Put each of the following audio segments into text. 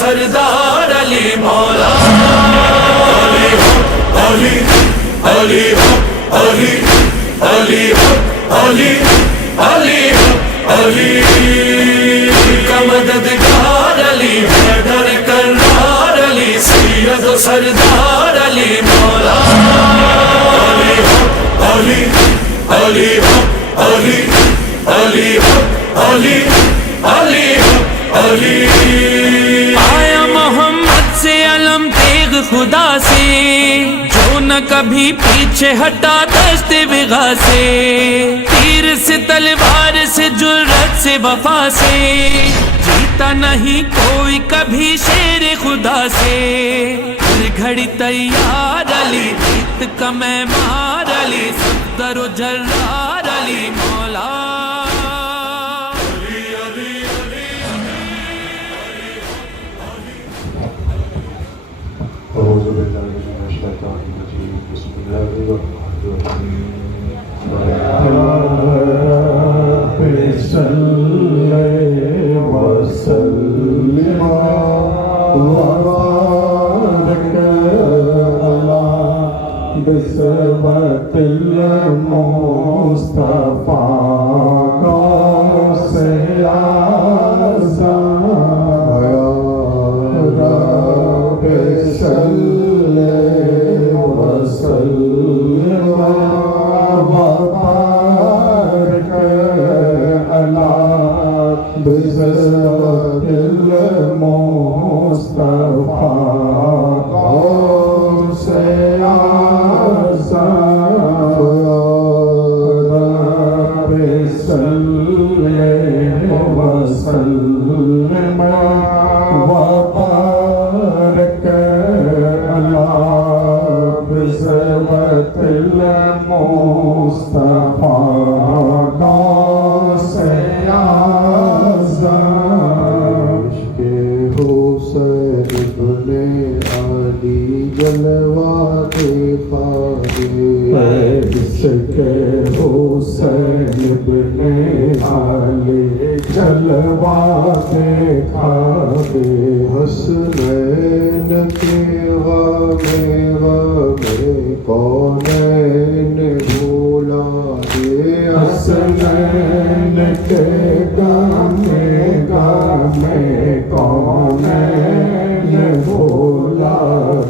سردار علی مولا علی علی علی علی علی علی علی کا مددگار علی حیدر کرار علی سید و سردار علی مولا علی علی علی علی علی علی علی علی آیا محمد سے علم تیغ خدا سے جو نہ کبھی پیچھے ہٹا دشت بغا سے، تیر سے تلوار سے جرت سے وفا سے، جیتا نہیں کوئی کبھی شیر خدا سے، ہر گھڑی تیار علی جیت کا معمار علی صفدر و جرار علی مولا أعوذ بالله من الشيطان الرجيم بسم الله الرحمن الرحيم رب صل وسلم وبارك على بسمة المصطفى غوث الأعظم حسین ابن علی جلوہ دکھا دے، حسنین کے غم کونین بھولا دے، حسنین کے غم کونین بھولا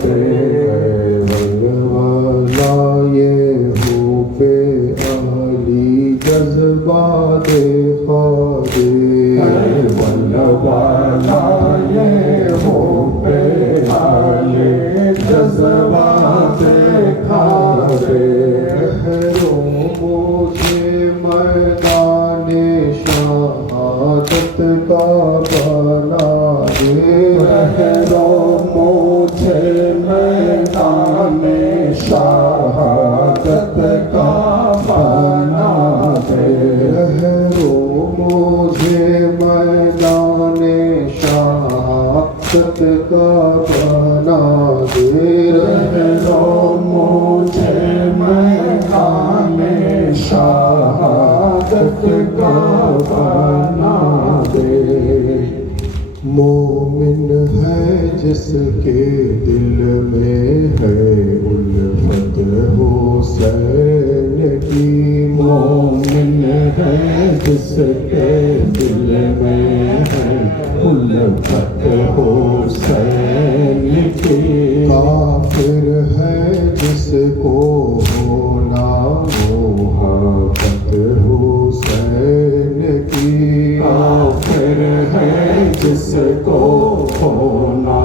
دے، جذبات خادے والا یہ ہو پہ آلے جذبات خادے، مجھے میدان شہادت کا بنا دے، مجھے میدان شہادت کا بنا دے، مجھے میدان شہادت کا بنا دے، مجھے میدان شہادت کا بنا دے۔ مومن ہے جس کے دل میں ہے الفت حسین کی، مومن ہے جس کے دل میں ہے الفت حسین کی، کافر ہے جس کو ہونا محبت حسین کی، کافر ہے جس کو ہونا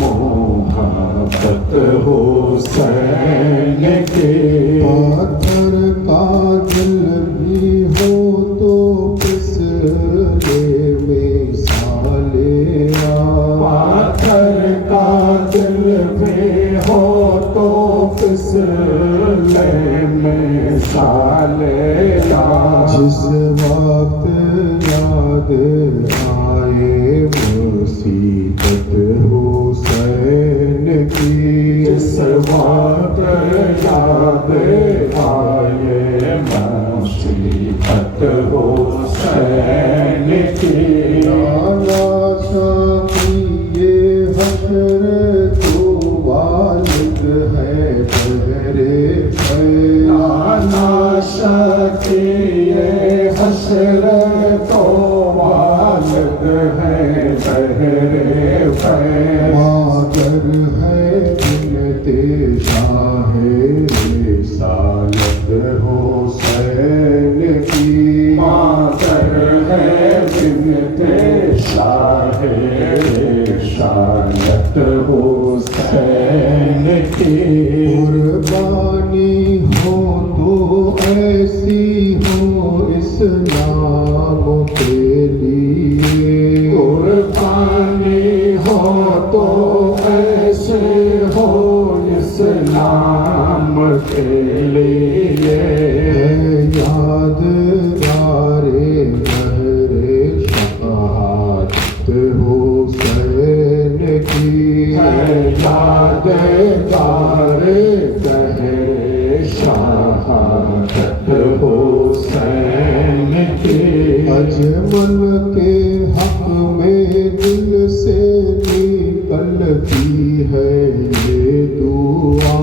محبت حسین کی، پتھر کا دل بھی ہو تو پھسلے مثال پتھر کا دل بھی ہو تو پھسلے مثال جس وقت یاد آئے مصیبت حسین کی، جس وقت یاد آئے مصیبت حسین کی، مادر ہے بنت شاہ رسالت حسین کی مادر ہے بنت شاہ رسالت حسین کی قربانی ہو تو ایسی ہو اسلام کے لیے قربانی ہو تو ایسے ہو اسلام کے لیے یادگار مہر شہادت حسین کی یادگار مہر شہادت حسین کی اجمل کے حق میں دل سے نکلتی ہے یہ دعا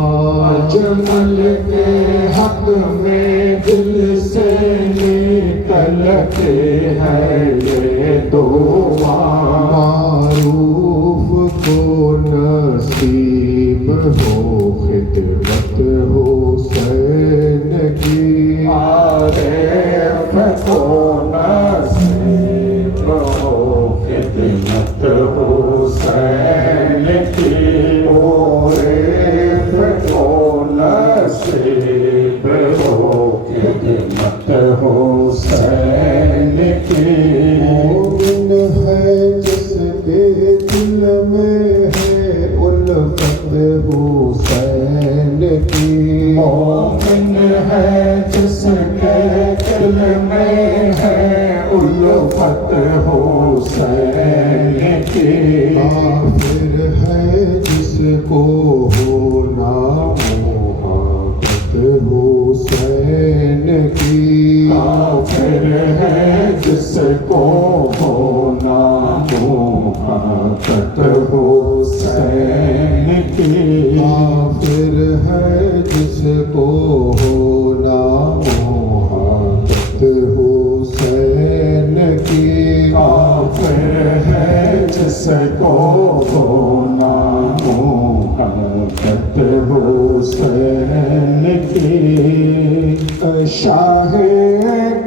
اجمل کے حق میں دل سے نکلتی ہے یہ دعا معروف کو نصیب ہو خدمت حسین کی عارف کو نصیب ہو خدمت حسین کی عارف کو نصیب ہو خدمت حسین کی مومن ہے جس کے دل میں ہے الفت حسین کی مومن ہے جس کے دل میں ہے الفت حسین کی کافر ہے جس کو ہونا محبت حسین کی کافر ہے جس کو ہونا محبت حسین کی کافر ہے جس کو ہونا محبت حسین کی کافر ہے جس کو ہونا محبت حسین کی شاہ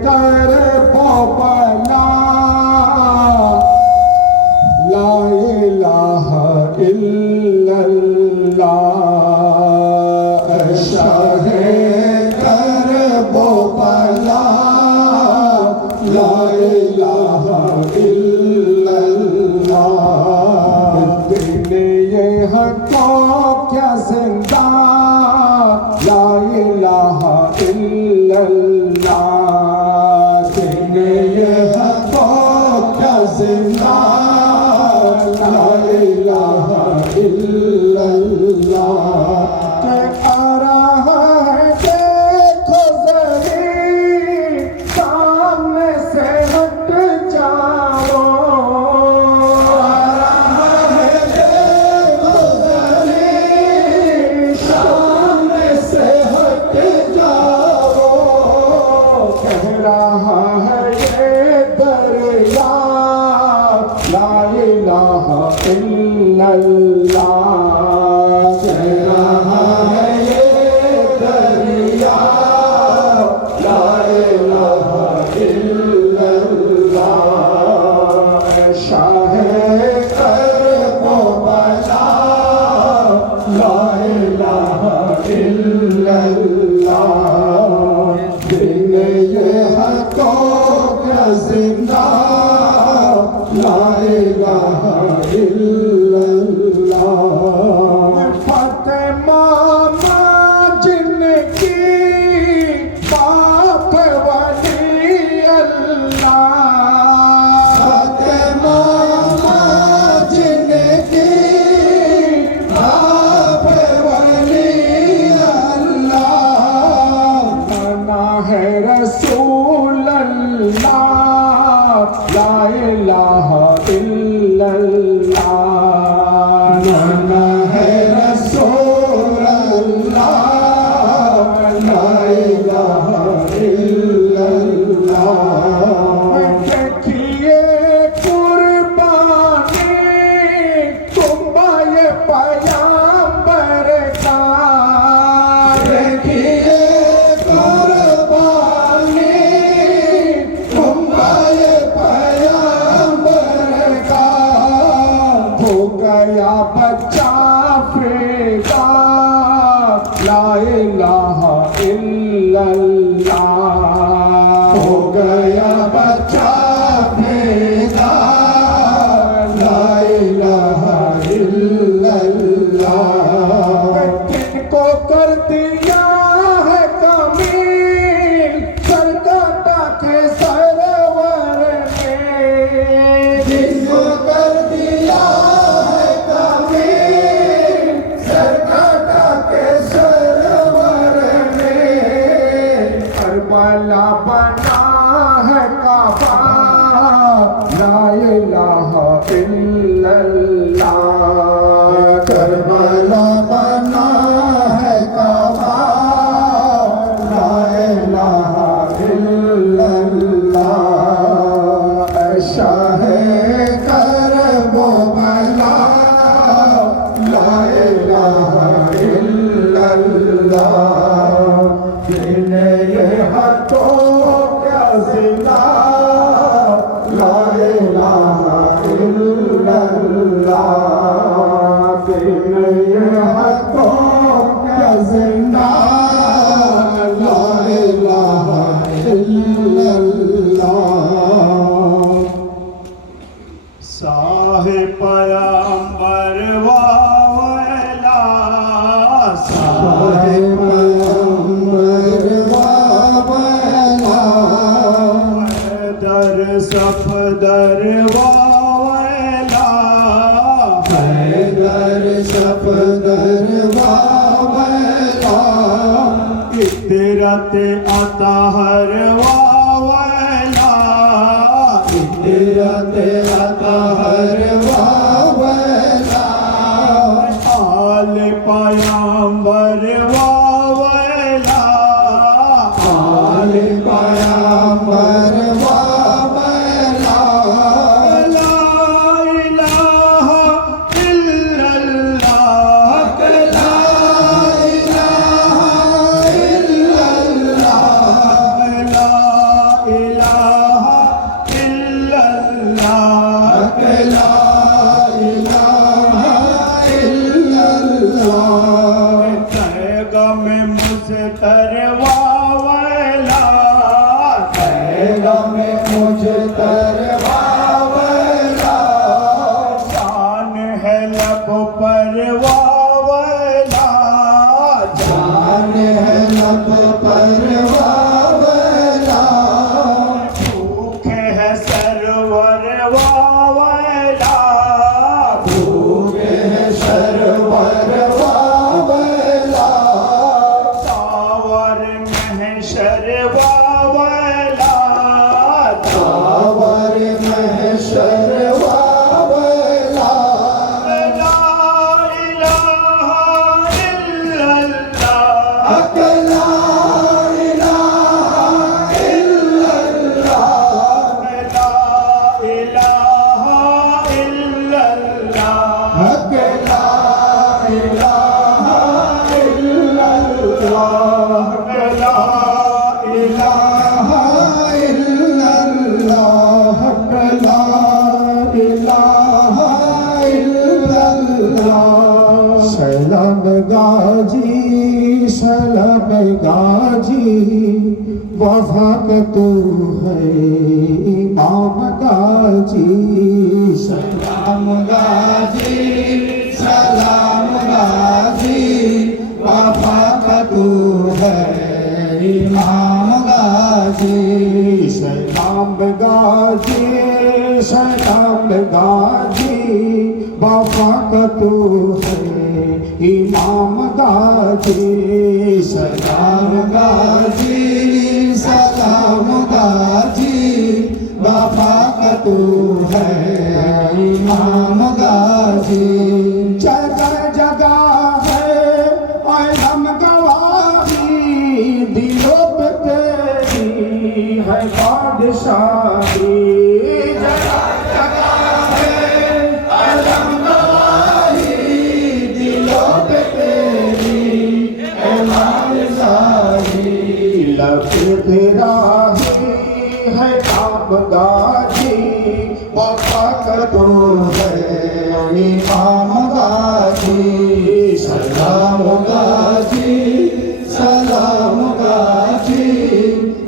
کربلا لا الہ الا اللہ شاہ کربلا لا الہ الا اللہ دین یہ حق کیا زندہ لا الہ الا اللہ دین یہ حق کیا زندہ لا الہ الا اللہ کہ آ رہا ہے دیکھو ذلیل سامنے سے ہٹ جاؤ آ رہا ہے دیکھو ذلیل سامنے سے ہٹ جاؤ کہہ رہا ہے یہ دریا لا الہ الا اللہ کہہ رہا ہے یہ دریا لا الہ الا اللہ شاہ کربلا لا الہ الا اللہ دین یہ حق کا زندہ لا الہ الا اللہ فاطمہ جن کی باپ ولی اللہ فاطمہ جن کی باپ ولی اللہ نانا ہے رسول اللہ لا الہ الا اللہ نانا ہے رسول اللہ لا الہ الا اللہ دیکھیے قربانی ہو گیا بچہ فریدا لا الہ الا اللہ ہو گیا بچہ فریدا لا الہ الا اللہ کن کو کر دیا ہے کمیل سر کاٹا کے سرور نے جن کو کر دیا ہے کمیل سر کاٹا کے سرور نے کربلا بنا ہے کعبہ لا الہ الا اللہ کربلا بنا ہے کعبہ لا الہ الا اللہ اے شاہ کرب و بلا لا الہ الا اللہ جن یہ ہاتھوں کا زندہ لا الہ الا اللہ جن یہ ہاتھوں کا زندہ لا الہ الا اللہ صاحب پیغمبر واویلا صاحب پیغمبر واویلا در صفدر واویلا حیدر صفدر واویلا اطرت اطہر واویلا اطرت اطہر واویلا آل پیغمبر واویلا آل پیغمبر واویلا لا الہ الا اللہ لا الہ الا اللہ لا الہ الا اللہ لا الہ الا اللہ پیغام مستر واویلا پیغام مجتر واویلا جان ہے لب پر واویلا جان ہے لب پر واویلا بھوک ہے سرور واویلا بھوگے سرور واویلا ساور محشر واویلا تاور محشر واویلا لا الہ الا اللہ حق لا الہ الا اللہ لا الہ الا اللہ حق لا الہ الا اللہ لا الہ الا اللہ حق لا الہ الا اللہ سلام گاجی سلام گاجی وفا کا تو ہے امام گاجی سلام گاجی سلام گاجی وفا کا تو ہے امام گاجی سلام گاجی سلام گاجی وفا کا تو ہے امام گاجی سلام گاجی سلام گاجی وفا کا تو ہے امام گاجی جگہ جگہ ہے علم گواہی دلوں پہ تیری ہے بادشاہی جگہ جگہ ہے علم گواہی دلوں پہ تیری ہے بادشاہی لب تیرا ہی ہے کام گاجی وفا کا تو ہے इमाम गाजी सलाम गाजी सलाम गाजी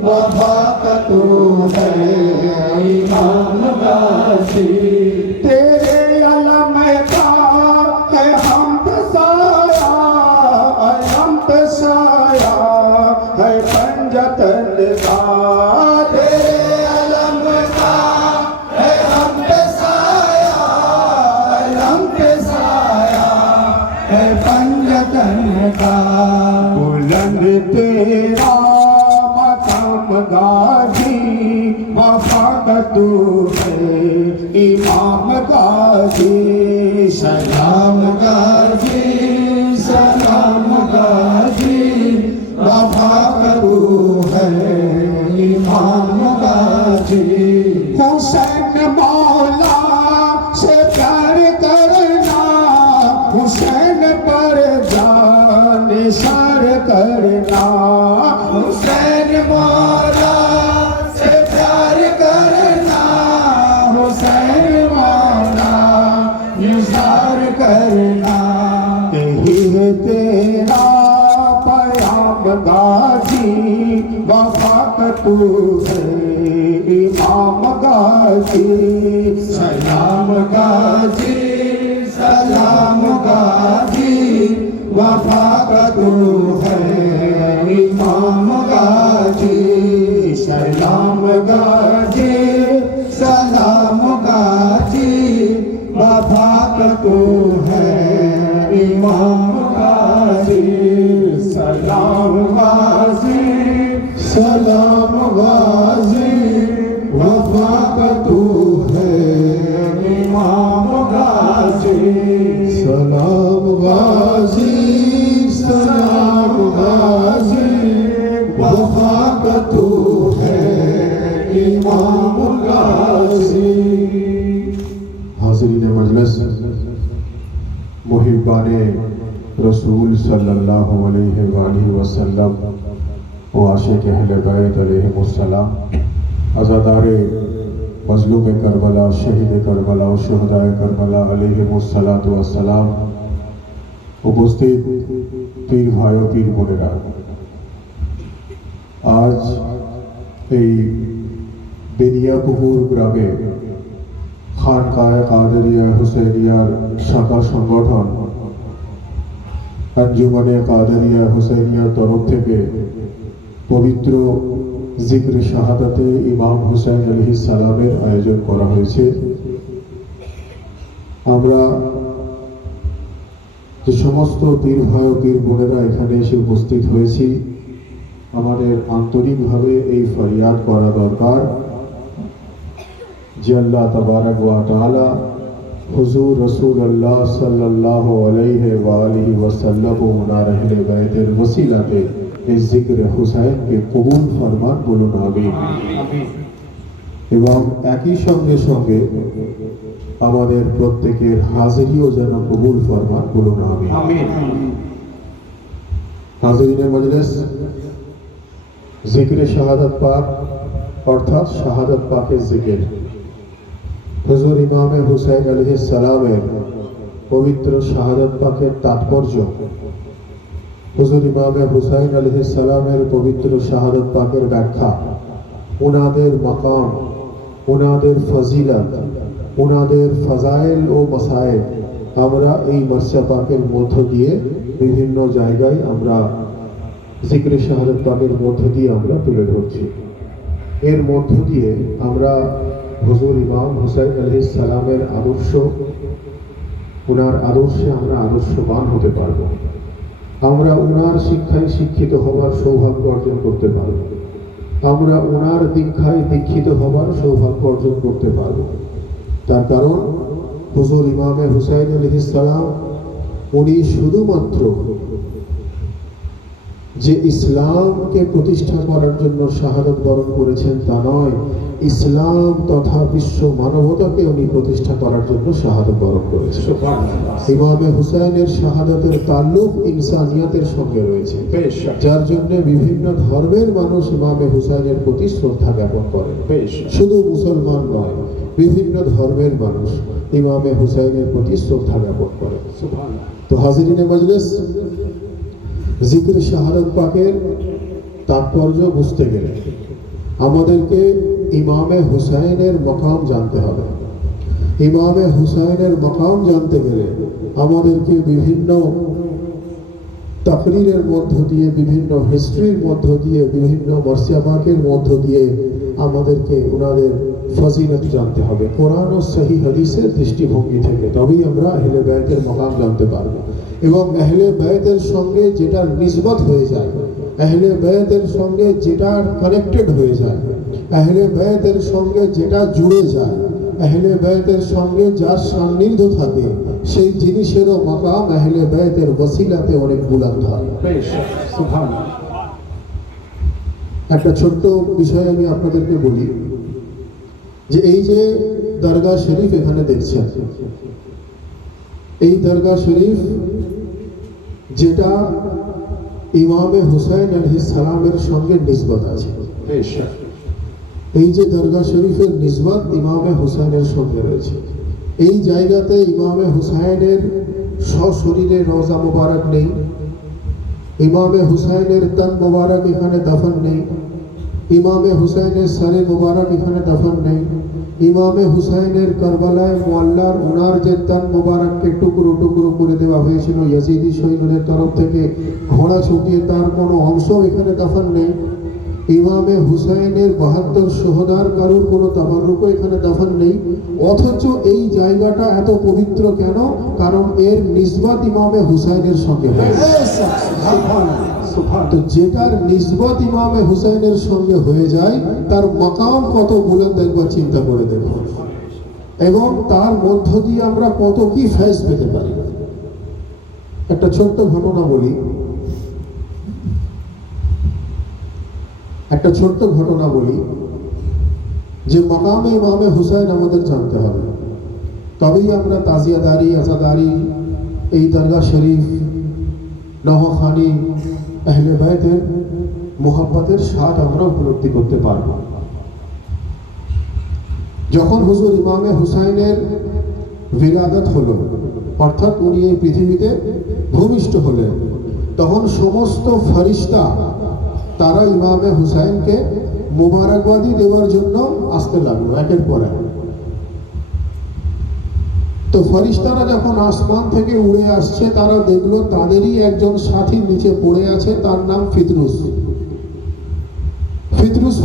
वफा का तू है इमाम गाजी तेरे अलम का है हम साया है पंजतन का तेरे अलम का है हम साया है पंजतन का बुलंद तेरा मकाम गाजी वफा का तू है इमाम गाजी सलाम गाजी सलाम गाजी वफा का तू है इमाम गाजी हुसैन मौला से प्यार करना हुसैन पर जान निसार करना हुसैन मौला से प्यार करना हुसैन मौला निसार करना यही है तेरा पयाम गाजी वफा का तू है इमाम गाजी सलाम गाजी सलाम गाजी वफा का तू है इमाम गाजी सलाम गाजी सलाम गाजी वफा का तू है इमाम गाजी सलाम गाजी सलाम गाजी वफा का तू है इमाम गाजी सलाम गाजी सलाम गाजी वफा का तू है इमाम गाजी हाज़रीन मजलिस, मुहिब्बाने रसूल सल्लल्लाहु अलैहि वसल्लम व आशिक़ अहले बैत अलैहिमुस्सलाम, अज़ादारे मज़लूम करबला, शहीद करबला और शुहदाए करबला अलैहिमुस्सलातु वस्सलाम, उपस्थित पीर भाइयों पीर বোনেরা, আজ এই বেনিয়াপুকুর গ্রামে খানকায়ে কাদেরিয়া হুসাইনিয়ার শাখা সংগঠন আঞ্জুমানে কাদেরিয়া হুসাইনিয়ার তরফ থেকে পবিত্র জিক্র শাহাদাতে ইমাম হুসাইন আলাইহিস সালামের আয়োজন করা হয়েছে। আমরা যে সমস্ত পীর ভাই ও পীর বোনেরা এখানে এসে উপস্থিত হয়েছি, আমাদের আন্তরিকভাবে এই ফরিয়াদ করা দরকার যে আল্লাহ তাবারক ওয়া তাআলা হুজুর রাসূলুল্লাহ সাল্লাল্লাহু আলাইহি ওয়া আলিহি ওয়াসাল্লাম ও ওনার আহলে বাইতের ওসিলাতে এই জিক্র হুসাইনকে কবুল ফরমান, বলুন আমিন। এবং একই সঙ্গে সঙ্গে আমাদের প্রত্যেকের হাজিরিও যেন কবুল ফরমান, বলুন আমিন। হাজিরিনে মজলিস, জিক্রে শাহাদাত পাক অর্থাৎ শাহাদাত পাকের জিকির হুজুর ইমামে হুসাইন আলাইহিস সালামের পবিত্র শাহাদাত পাকের তাৎপর্য, হুজুর ইমামে হুসাইন আলাইহিস সালামের পবিত্র শাহাদাত পাকের ব্যাখ্যা, ওনাদের মাকাম, ওনাদের ফজিলত, ওনাদের ফাজাইল ও মাসায়েল আমরা এই মরসা পাকের মধ্য দিয়ে বিভিন্ন জায়গায় আমরা জিক্রে শাহাদাত পাকের মধ্য দিয়ে আমরা তুলে ধরছি। এর মধ্য দিয়ে আমরা হুজুর ইমাম হুসাইন আলাইহিস সালামের আদর্শ, ওনার আদর্শে আমরা আদর্শবান হতে পারব, আমরা ওনার শিক্ষায় শিক্ষিত হবার সৌভাগ্য অর্জন করতে পারব, আমরা ওনার দীক্ষায় দীক্ষিত হবার সৌভাগ্য অর্জন করতে পারব। তার কারণ হুজুর ইমামে হুসাইন আলাইহিস সালাম উনি শুধুমাত্র যে ইসলামকে প্রতিষ্ঠা করার জন্য শাহাদাত বরণ করেছেন তা নয়, ইসলাম তথা বিশ্ব মানবতাকে উনি প্রতিষ্ঠা করার জন্য শাহাদাত বরণ করেছেন। ইমামে হুসাইনের শাহাদাতের তাল্লুক ইনসানিয়াতের সঙ্গে রয়েছে, যার জন্য বিভিন্ন ধর্মের মানুষ ইমামে হুসাইনের প্রতি শ্রদ্ধা জ্ঞাপন করেন। শুধু মুসলমান নয়, বিভিন্ন ধর্মের মানুষ, ইমামে হুসাইনের প্রতি শ্রদ্ধা জ্ঞাপন করে। তো হাজিরিনে মজলিস, জিক্র শাহাদাত পাকের তাৎপর্য বুঝতে গেলে আমাদেরকে ইমামে হুসাইনের মকাম জানতে হবে। ইমামে হুসাইনের মকাম জানতে গেলে আমাদেরকে বিভিন্ন তাকরীরের মধ্য দিয়ে, বিভিন্ন হিস্ট্রির মধ্য দিয়ে, বিভিন্ন মর্যাদাকের মধ্য দিয়ে আমাদেরকে ওনাদের ফজিলত জানতে হবে কোরআন ও সহি হাদিসের দৃষ্টিভঙ্গি থেকে। তবেই আমরা আহলে বায়তের মকাম জানতে পারব। এবং আহলে বায়তের সঙ্গে যেটা নিসবত হয়ে যায়, আহলে বায়তের সঙ্গে যেটা কানেক্টেড হয়ে যায়, আহলে বায়তের সঙ্গে যেটা জুড়ে যায়, আহলে বায়তের সঙ্গে যার সান্নিধ্য থাকে, সেই জিনিসেরও মাকাম আহলে বায়তের ওসিলাতে অনেক বুলন্দ হয়। একটা ছোট্ট বিষয় আমি আপনাদেরকে বলি, যে এই যে দরগা শরীফ এখানে দেখছেন, এই দরগা শরীফ যেটা ইমামে হুসাইন আলাইহিস সালামের সঙ্গে নিসবত আছে, এই যে দরগা শরীফের নিসবত ইমামে হুসাইনের সঙ্গে রয়েছে। এই জায়গাতে ইমামে হুসাইনের সশরীরে রওজা মুবারক নেই, ইমামে হুসাইনের তন মুবারক এখানে দফন নেই, ইমামে হুসাইনের সারে মুবারক এখানে দফন নেই, ইমামে হুসাইনের কারবালায় মুআল্লার ওনার যে তন মুবারককে টুকরো টুকরো করে দেওয়া হয়েছিল ইয়াজিদি সৈন্যদের তরফ থেকে ঘোড়া ছুটিয়ে, তার কোনো অংশ এখানে দফন নেই। ইমামে হুসাইনের 72 শহীদার কারুর কোনো তাবাররুকও এখানে দফন নেই। অথচ এই জায়গাটা এত পবিত্র কেন? কারণ এর নিসবত ইমামে হুসাইনের সঙ্গে হয়েছে। তো যেটার নিসবত ইমামে হুসাইনের সঙ্গে হয়ে যায়, তার মাকাম কত বুলন্দ একবার চিন্তা করে দেখুন, এবং তার মধ্য দিয়ে আমরা কত কি ফয়েজ পেতে পারি। একটা ছোট্ট ঘটনা বলি, যে মাকামে ইমামে হুসাইন আমাদের জানতে হবে, তবেই আমরা তাজিয়াদারি, আজাদারি, এই দরগা শরীফ, নওখানি, আহলে বায়তের মুহাব্বতের স্বাদ আমরা উপলব্ধি করতে পারব। যখন হুজুর ইমামে হুসাইনের বিরাদত হলো, অর্থাৎ উনি এই পৃথিবীতে ভূমিষ্ঠ হলেন, তখন সমস্ত ফেরেশতা তারা ইমামে হুসাইনকে মুবারকবাদি দেওয়ার জন্য আসতে লাগলো একের পর এক। তো ফেরেশতারা যখন আসমান থেকে উড়ে আসছে, তারা দেখলো তাদেরই একজন সাথী নিচে পড়ে আছে, তার নাম ফিতরুস।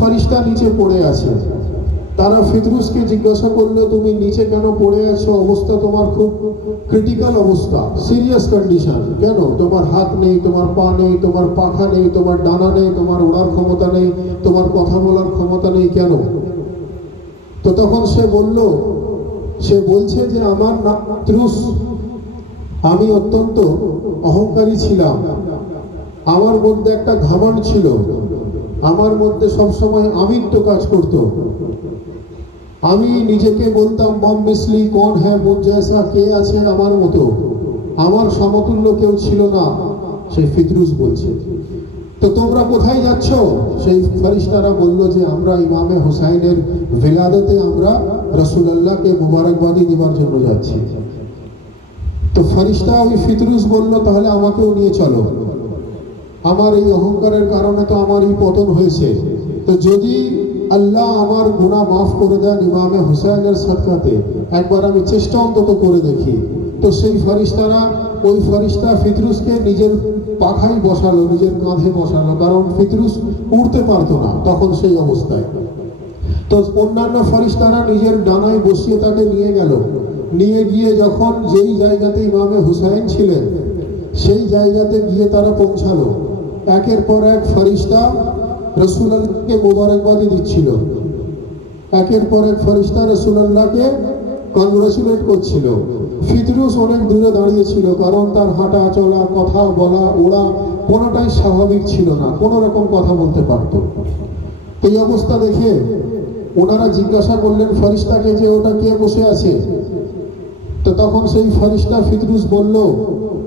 ফেরেশতা নিচে পড়ে আছে। তারা ফিতরুসকে জিজ্ঞাসা করলো, তুমি নিচে কেন পড়ে আছো? অবস্থা তোমার খুব ক্রিটিক্যাল অবস্থা, সিরিয়াস কন্ডিশন। কেন? তোমার হাত নেই, তোমার পা নেই, তোমার পাখা নেই, তোমার ডানা নেই, তোমার ওড়ার ক্ষমতা নেই, তোমার কথা বলার ক্ষমতা নেই, কেন? তো তখন সে বলছে যে আমার নাম ফিতরুস, আমি অত্যন্ত অহংকারী ছিলাম, আমার মধ্যে একটা ঘমন্ড ছিল, আমার মধ্যে সবসময় আমিত্ব কাজ করত। আমি নিজেকে বলতাম মম মিসলি কোন হ্যাঁ মুঝ জৈসা, কে আছে আমার মতো, আমার সমতুল্য কেউ ছিল না। সেই ফিতরুস বলছে, তো তোমরা কোথায় যাচ্ছ? সেই ফেরেশতারা বলল যে আমরা ইমামে হুসাইনের বিলাদতে আমরা রাসূলুল্লাহকে মুবারকবাদি দেওয়ার জন্য যাচ্ছি। তো ফেরেশতা ওই ফিতরুস বলল, তাহলে আমাকেও নিয়ে চলো, আমার এই অহংকারের কারণে তো আমার এই পতন হয়েছে, তো যদি আল্লাহ আমার গুনাহ মাফ করে দেন ইমামে হুসাইনের সাদকাতে, একবার আমি চেষ্টা অন্তত করে দেখি। তো সেই ওই ফেরেশতা ফিতরুসকে নিজের পাখায় বসালো, নিজের কাঁধে বসালো, কারণ ফিতরুস উড়তে পারতো না তখন সেই অবস্থায়। তো অন্যান্য ফেরেশতারা নিজের ডানায় বসিয়ে তাকে নিয়ে গিয়ে যখন যেই জায়গাতে ইমামে হুসাইন ছিলেন সেই জায়গাতে গিয়ে তারা পৌঁছালো। একের পর এক ফেরেশতা রাসূলুল্লাহকে মুবারকবাদি দিচ্ছিল, একের পর এক ফেরেশতা রাসূলুল্লাহকে কংগ্রেচুলেট করছিল। ফিতরুস অনেক দূরে দাঁড়িয়ে ছিল, কারণ তার হাঁটা চলা, কথা বলা, ওড়া কোনোটাই স্বাভাবিক ছিল না, কোনো রকম কথা বলতে পারত। এই অবস্থা দেখে ওনারা জিজ্ঞাসা করলেন ফেরেশতাকে যে ওটা কে বসে আছে? তো তখন সেই ফেরেশতা ফিতরুস বলল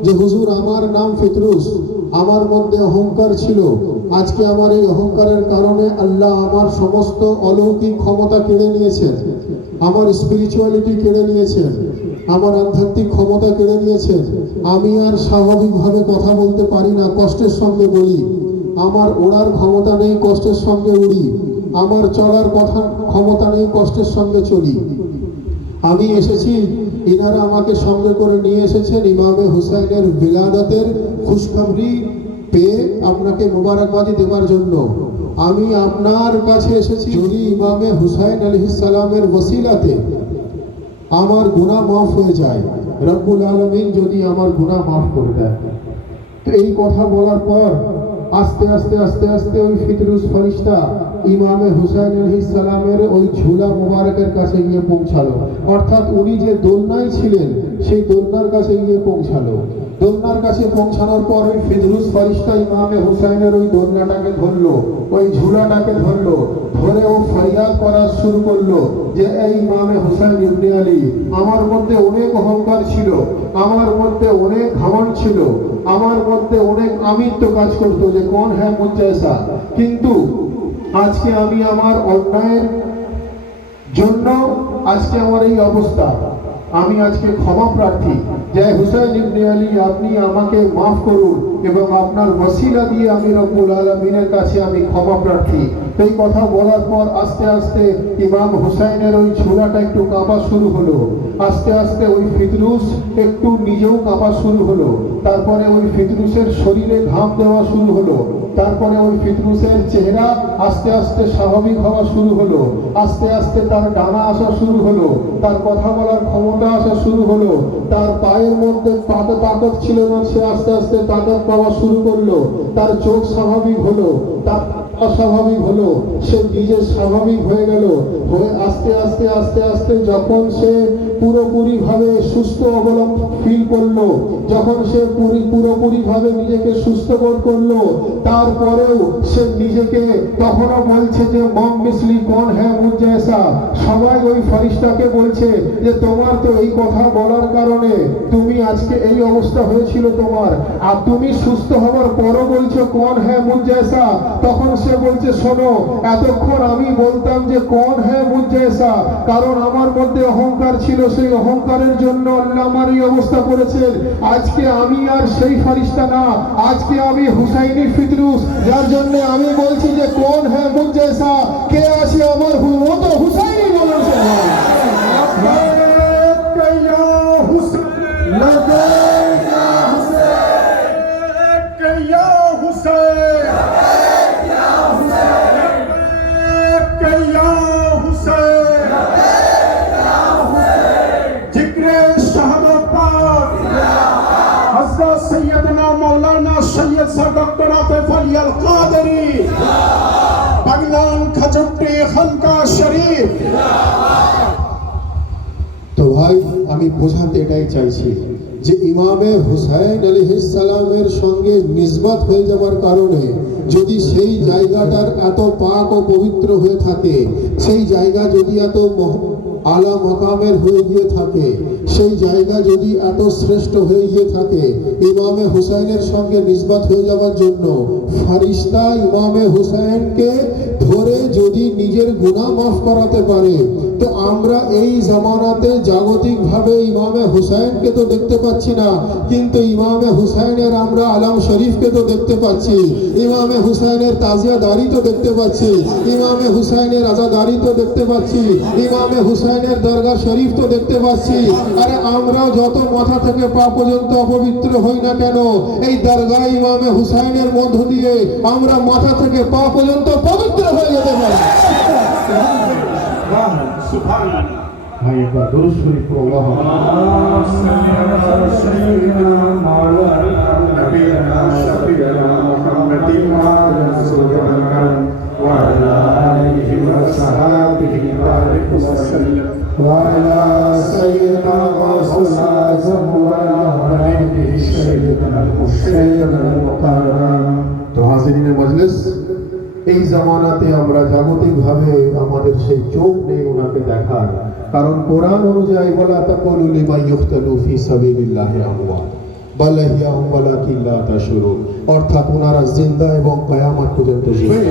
যে হুজুর, আমার নাম ফিতরুস, আমার মধ্যে অহংকার ছিল, আজকে আমার এই অহংকারের কারণে আল্লাহ আমার সমস্ত অলৌকিক ক্ষমতা কেড়ে নিয়েছেন, আমার স্পিরিচুয়ালিটি কেড়ে নিয়েছেন, আমার আধ্যাত্মিক ক্ষমতা কেড়ে নিয়েছেন। আমি আর স্বাভাবিকভাবে কথা বলতে পারি না, কষ্টের সঙ্গে বলি। আমার ওড়ার ক্ষমতা নেই, কষ্টের সঙ্গে উড়ি। আমার চলার কথা ক্ষমতা নেই, কষ্টের সঙ্গে চলি। আমি এসেছি, ইনারা আমাকে সঙ্গে করে নিয়ে এসেছেন ইমামে হুসাইনের বিলাদতের খুশখবরি পেয়ে আপনাকে মোবারকবাদি দেওয়ার জন্য। আমি আপনার কাছে এসেছি, যদি ইমামে হুসাইন আলাইহিস সালামের ওসিলাতে আমার গুনাহ মাফ হয়ে যায়, রব্বুল আলামিন যদি আমার গুনাহ মাফ করে দেয়। তো এই কথা বলার পর আস্তে আস্তে আস্তে আস্তে ওই ফিতরুস ফরিস্তা ইমামে হুসাইন আলাইহিস সালামের ওই ঝুলা মোবারকের কাছে গিয়ে পৌঁছালো। অর্থাৎ উনি যে দোলনায় ছিলেন সেই দোলনার কাছে গিয়ে পৌঁছালো। দোলনার কাছে পৌঁছানোর পর ওই ফিতরুস ফরিস্তা ইমামে হুসাইনের ওই দোলনাটাকে ধরলো, ওই ঝুলাটাকে ধরলো, ধরে ও ফরিয়াদ করা শুরু করলো যে এই ইমামে হুসাইন ইবনে আলী, আমার মধ্যে অনেক অহংকার ছিল, আমার মধ্যে অনেক ঘমন্ড ছিল, আমার মধ্যে অনেক আমিত্ব কাজ করতো যে কোন হ্যাঁ মুঝ জৈসা। কিন্তু আজকে আমি আমার অন্যায়ের জন্য আজকে আমার এই অবস্থা, আমি আজকে ক্ষমা প্রার্থী। জয় হুসাইন ইবনে আলী, আপনি আমাকে মাফ করুন এবং আপনার ওসিলা দিয়ে আমি রব্বুল আলামিনের কাছে আমি ক্ষমা প্রার্থী। এই কথা বলার পর আস্তে আস্তে ইমাম হুসাইনের ওই ঝোলাটা একটু কাঁপা শুরু হলো। আস্তে আস্তে ওই ফিতরুস একটু নিজেও কাঁপা শুরু হলো। তারপরে ওই ফিতরুসের শরীরে ঘাম দেওয়া শুরু হলো। তারপরে ওই ফিতরুসের চেহারা আস্তে আস্তে স্বাভাবিক হওয়া শুরু হলো। আস্তে আস্তে তার ডানা আসা শুরু হলো, তার কথা বলার ক্ষমতা আসা শুরু হলো। তার পায়ের মধ্যে তাকত ছিল না, সে আস্তে আস্তে তাকত পাওয়া শুরু করলো। তার চোখ স্বাভাবিক হলো, তার অস্বাভাবিক হলো, সে নিজে স্বাভাবিক হয়ে গেল। হয়ে আস্তে আস্তে আস্তে আস্তে যখন সে পুরোপুরি ভাবে সুস্থ অবলম্বন ফিল করলো, যখন সে পুরোপুরি ভাবে নিজেকে সুস্থ বোধ করলো, তারপরেও সে নিজেকে তখনও বলছে যে মম মিসলি কোন হ্যাঁ মুঝ জৈসা। সবাই ওই ফরিস্তাকে বলছে যে তোমার তো এই কথা বলার কারণে তুমি আজকে এই অবস্থা হয়েছিল তোমার, আর তুমি সুস্থ হওয়ার পরও বলছো কোন হ্যাঁ মুঝ জৈসা। তখন সে বলছে শোনো, এতক্ষণ আমি বলতাম যে কোন হ্যাঁ মুঝ জৈসা, কারণ আমার মধ্যে অহংকার ছিল, সেই অহংকারের জন্য আল্লাহ আমার এই অবস্থা করেছেন। আজকে আমি আর সেই ফরিস্তা না, আজকে আমি হুসাইনি ফিতরুস, যার জন্য আমি বলছি যে কোন হ্যাঁ মুঝ জৈসা, কে আছে আমার ও তো হুসাইনি বলেছে। सैयदना मौलाना सैयद सर डॉक्टर आतिफ अली अल कादरी बागलान खजुट्टी खानका शरीफ। তো ভাই, আমি বোঝাতে এটাই চাইছি যে ইমামে হুসাইন আলাইহিস সালামের সঙ্গে নিসবত হয়ে যাওয়ার কারণে যদি সেই জায়গাটার এত পাক ও পবিত্র হয়ে থাকে, সেই জায়গা যদি এত আলা মাকামের হয়ে গিয়ে থাকে, সেই জায়গা যদি এত শ্রেষ্ঠ হয়ে গিয়ে থাকে, ইমামে হুসাইনের সঙ্গে নিসবত হয়ে যাওয়ার জন্য ফরিস্তা ইমামে হুসাইনকে ধরে যদি নিজের গুনাহ মাফ করাতে পারে, তো আমরা এই জামানাতে জাগতিকভাবে ইমামে হুসাইনকে তো দেখতে পাচ্ছি না, কিন্তু ইমামে হুসাইনের আমরা আলম শরীফকে তো দেখতে পাচ্ছি, ইমামে হুসাইনের তাজিয়াদারি তো দেখতে পাচ্ছি, ইমামে হুসাইনের আজাদারি তো দেখতে পাচ্ছি, ইমামে হুসাইনের দরগা শরীফ তো দেখতে পাচ্ছি। আরে আমরা যত মাথা থেকে পা পর্যন্ত অপবিত্র হই না কেন, এই দরগা ইমামে হুসাইনের মধ্য দিয়ে আমরা মাথা থেকে পা পর্যন্ত পবিত্র হয়ে যেতে পারি। ভাই একবার দরুদ শরীফ পড়ো। তো হাজিরিনে মজলিস, এই জামানাতে আমরা জাগতিকভাবে আমাদের সেই চোখ নেই ওনাকে দেখার, কারণ কোরআন অনুযায়ী বলা তাকুলু লিমা ইউকতালু ফি সাবিলিল্লাহি আমওয়াত বাল আহইয়াউম ওয়ালাকিন লা তাশউরুন, অর্থাৎ ওনারা জিন্দা এবং কিয়ামত পর্যন্ত জীবিত।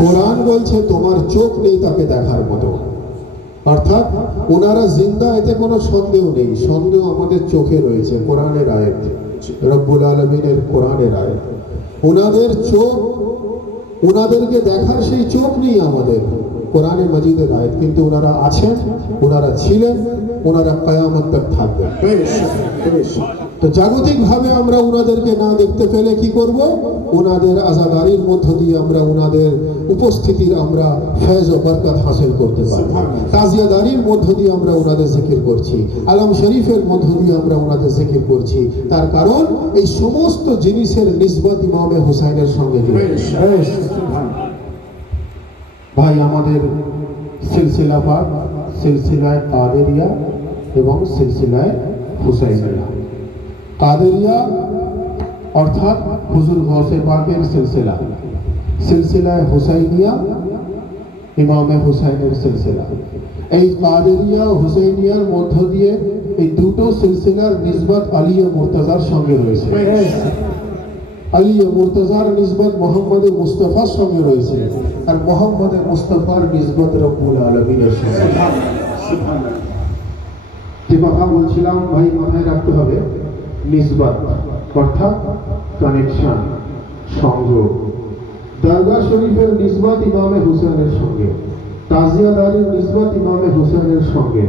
কোরআন বলছে তোমার চোখ নেই তাকে দেখার মতো, অর্থাৎ ওনারা জিন্দা, এতে কোনো সন্দেহ নেই। সন্দেহ আমাদের চোখে রয়েছে, কোরআনের আয়াত, রব্বুল আলামিনের কোরআনের আয়াত। ওনাদের চোখ, ওনাদেরকে দেখার সেই চোখ নেই আমাদের, কোরআনে মাজিদের আয়াত। কিন্তু ওনারা আছেন, ওনারা ছিলেন, ওনারা কিয়ামত তক থাকবেন। তো জাগতিকভাবে আমরা ওনাদেরকে না দেখতে পেলে কি করব? ওনাদের আজাদারির মধ্য দিয়ে আমরা ওনাদের উপস্থিতির আমরা ফেজ ও বরকত হাসিল করতে পারি। তাজিয়াদারির মধ্য দিয়ে আমরা ওনাদের জিকির করছি, আলম শরীফের মধ্য দিয়ে আমরা ওনাদের জিকির করছি। তার কারণ এই সমস্ত জিনিসের নিসবত ইমামে হুসাইনের সঙ্গে রয়েছে। ভাই, আমাদের সিলসিলা পাক, সিলসিলায় কাদেরিয়া এবং সিলসিলায় হুসাইনিয়া। কাদেরিয়া অর্থাৎ হুজুর গৌসে পাকের সিলসিলা, সিলসিলায় হুসাইনিয়া ইমামে হুসাইনের সিলসিলা। এই কাদেরিয়া হুসাইনিয়ার মধ্য দিয়ে এই দুটো সিলসিলার নিসবত আলী ও মুর্তজার সঙ্গে রয়েছে। আলী ও মুর্তজার নিসবত মোহাম্মদ মুস্তাফার সঙ্গে রয়েছে, আর মোহাম্মদ মুস্তাফার নিসবত রব্বুল আলামিনের সঙ্গে। যে কথা বলছিলাম ভাই, মাথায় রাখতে হবে, নিসবত অর্থাৎ কানেকশন, সংযোগ। দরগা শরীফের নিসবত ইমামে হুসেনের সঙ্গে, তাজিয়াদারির নিসবত ইমামে হুসেনের সঙ্গে,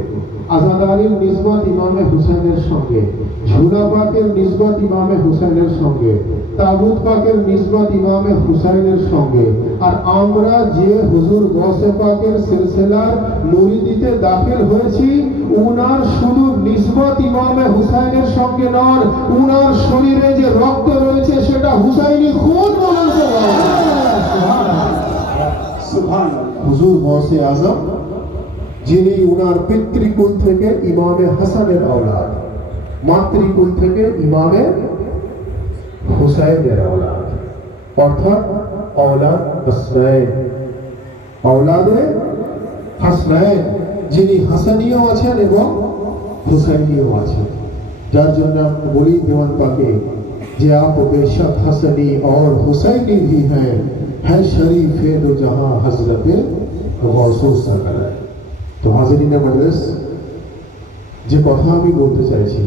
আজাদারির নিসবত ইমামে হুসেনের সঙ্গে, ঝুলা পাকের নিসবত ইমামে হুসেনের সঙ্গে, তাবুত পাকের নিসবত ইমামে হুসাইনের সঙ্গে। আর আমরা যে হুজুর গৌসে পাকের সিলসিলার মুরিদিতে দাখিল হয়েছি, উনার শুধু নিসবত ইমামে হুসাইনের সঙ্গে নয়, উনার শরীরে যে রক্ত রয়েছে সেটা হুসাইনি খুন। বলুন সুবহানাল্লাহ। হুজুর গৌসে আজম, যিনি উনার পিতৃকুল থেকে ইমামে হাসানের আওলাদ, মাতৃকুল থেকে ইমামে হুসাইনের আওলাদ, অর্থাৎ আওলাদ হাসনাইন, আওলাদে হাসনাইন, যিনি হাসানিও আছেন এবং হুসাইনিও আছেন। যার জন্য আমরা বলি দেওয়ান পাকে যে আপ বেশক হাসানি और हुसैनी भी है शरीफ दो जहां हजरत गौसो सरकार। তো হাজিরিনে মজলিস, যে কথা আমি বলতে চাইছি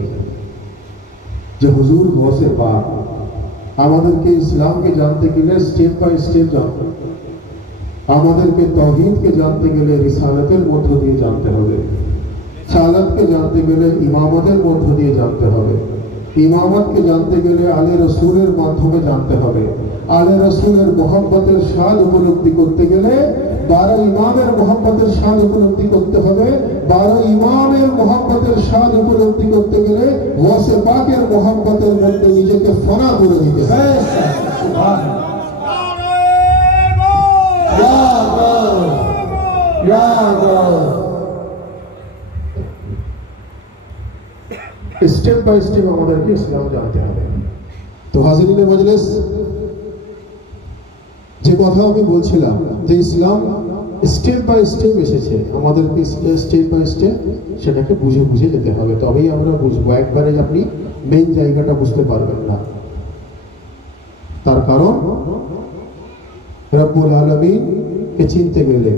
যে হুজুর গৌসে পাক আমাদেরকে ইসলামকে জানতে গেলে স্টেপ বাই স্টেপ জানতে, আমাদেরকে তাওহীদকে জানতে গেলে রিসালাতের মধ্য দিয়ে জানতে হবে, সালাতকে জানতে গেলে ইমামতের মধ্য দিয়ে জানতে হবে, ইমামতকে জানতে গেলে আলে রসুলের মাধ্যমে জানতে হবে, আলে রসুলের মোহাম্মতের স্বাদ উপলব্ধি করতে গেলে 12 ইমামের মোহাম্মতের স্বাদ উপলব্ধি করতে হবে, 12 ইমামের মোহাম্মতের স্বাদ উপলব্ধি করতে গেলে গৌসে পাকের মোহাম্মতের মধ্যে নিজেকে ফনা করে দিতে হবে। স্টেপ বাই স্টেপ আমাদেরকে ইসলাম জানতে হবে। তো হাজিরিনে মজলিস, যে কথা আমি বলছিলাম যে ইসলাম স্টেপ বাই স্টেপ এসেছে, আমাদেরকে স্টেপ বাই স্টেপ সেটাকে বুঝে বুঝে যেতে হবে, তবেই আমরা বুঝবো। একবারে আপনি মেইন জায়গাটা বুঝতে পারবেন না। তার কারণ রব্বুল আলামিনকে চিনতে গেলে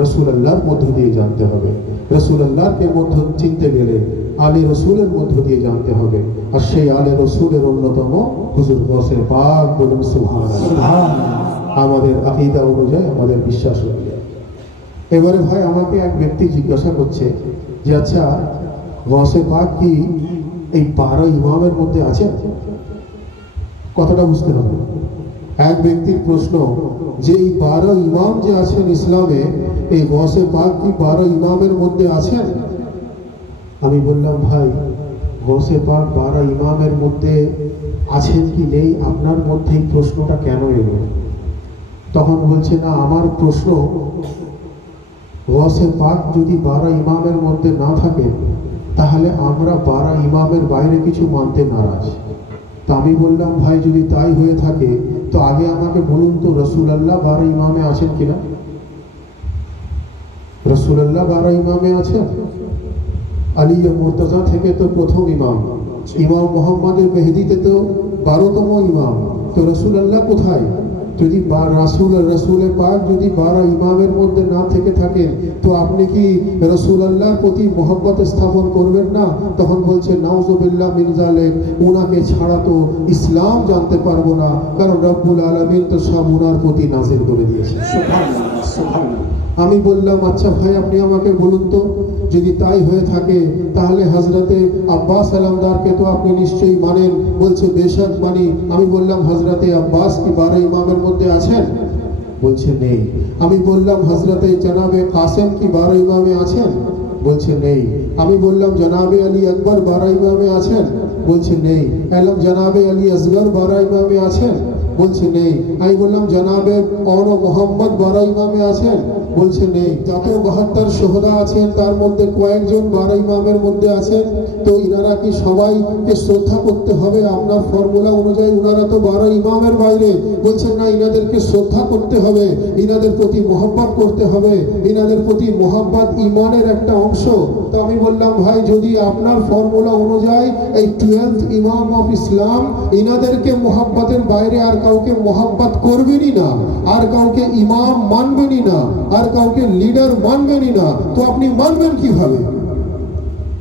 রাসূলুল্লাহর মধ্য দিয়ে জানতে হবে, রাসূলুল্লাহকে মধ্য চিনতে গেলে আলে রসুলের মধ্য দিয়ে জানতে হবে, আর সেই আলে রসুলের অন্যতম হুজুর গৌসে পাক। বলুন সুবহানাল্লাহ। আমাদের আকীদা অনুযায়ী, আমাদের বিশ্বাস অনুযায়ী। এবারে ভাই, আমাকে এক ব্যক্তি জিজ্ঞাসা করছে যে আচ্ছা, গৌসে পাক কি এই 12 ইমামের মধ্যে আছে? কথাটা বুঝতে হবে। এক ব্যক্তির প্রশ্ন যে এই 12 ইমাম যে আছেন ইসলামে, এই গৌসে পাক কি 12 ইমামের মধ্যে আছেন? আমি বললাম, ভাই, গৌসে পাক 12 ইমামের মধ্যে আছেন কি নেই, আপনার মধ্যে এই প্রশ্নটা কেন এলো? তখন বলছে, না, আমার প্রশ্ন, গৌসে পাক যদি 12 ইমামের মধ্যে না থাকে তাহলে আমরা 12 ইমামের বাইরে কিছু মানতে নারাজ। তো আমি বললাম, ভাই, যদি তাই হয়ে থাকে তো আগে আমাকে বলুন তো রাসূলুল্লাহ 12 ইমামে আছেন কিনা? রাসূলুল্লাহ 12 ইমামে আছেন? আলী মুর্তজা থেকে তো প্রথম ইমাম, ইমাম মোহাম্মদ মেহেদিতে তো 12তম ইমাম, তো রাসূলুল্লাহ কোথায়? যদি রসুল পাক যদি 12 ইমামের মধ্যে না থেকে থাকেন তো আপনি কি রাসূলুল্লাহর প্রতি মহব্বত স্থাপন করবেন না? তখন বলছে নাউজুবিল্লাহ মিন যালিক, উনাকে ছাড়া তো ইসলাম জানতে পারবো না, কারণ রব্বুল আলামিন তো সব উনার প্রতি নাজিল করে দিয়েছে। সুবহানাল্লাহ, সুবহানাল্লাহ। আমি বললাম আচ্ছা ভাই আপনি আমাকে বলুন তো, যদি তাই হয়ে থাকে তাহলে হযরতে আব্বাস আলমদারকে তো আপনি নিশ্চয়ই মানেন। বলছে বেশক মানি। আমি বললাম হযরতে আব্বাস কি 12 ইমামের মধ্যে আছেন? বলছে নেই। আমি বললাম হযরতে জনাবে কাসেম কি 12 ইমামে আছেন? বলছে নেই। আমি বললাম জনাবে আলী আকবর 12 ইমামে আছেন? বলছে নেই। এলাম জনাবে আলী আসগর 12 ইমামে আছেন? বলছে নেই। আমি বললাম জনাবে অন মোহাম্মদ 12 ইমামে আছেন? বলছে নেই। যত 72 শোহদা আছেন তার মধ্যে কয়েকজন 12 ইমামের মধ্যে আছেন, তো ইনারা কি সবাইকে শ্রদ্ধা করতে হবে আপনার ফর্মুলা অনুযায়ী? উনারা তো 12 ইমামের বাইরে। বলছেন না, ইনাদেরকে শ্রদ্ধা করতে হবে, ইনাদের প্রতি মোহাব্বত করতে হবে, ইনাদের প্রতি মোহাব্বত ইমানের একটা অংশ। তো আমি বললাম ভাই যদি আপনার ফর্মুলা অনুযায়ী এই 12th ইমাম অফ ইসলাম ইনাদেরকে মোহাব্বতের বাইরে আর কাউকে মোহাব্বত করবেনই না, আর কাউকে ইমাম মানবেনই না, আর কাউকে লিডার মানবেনই না, তো আপনি মানবেন কিভাবে?